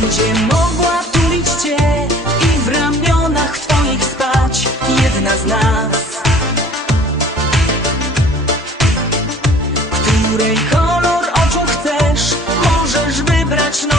Będzie mogła tulić cię i w ramionach twoich spać Jedna z nas. Której kolor oczu chcesz, możesz wybrać noc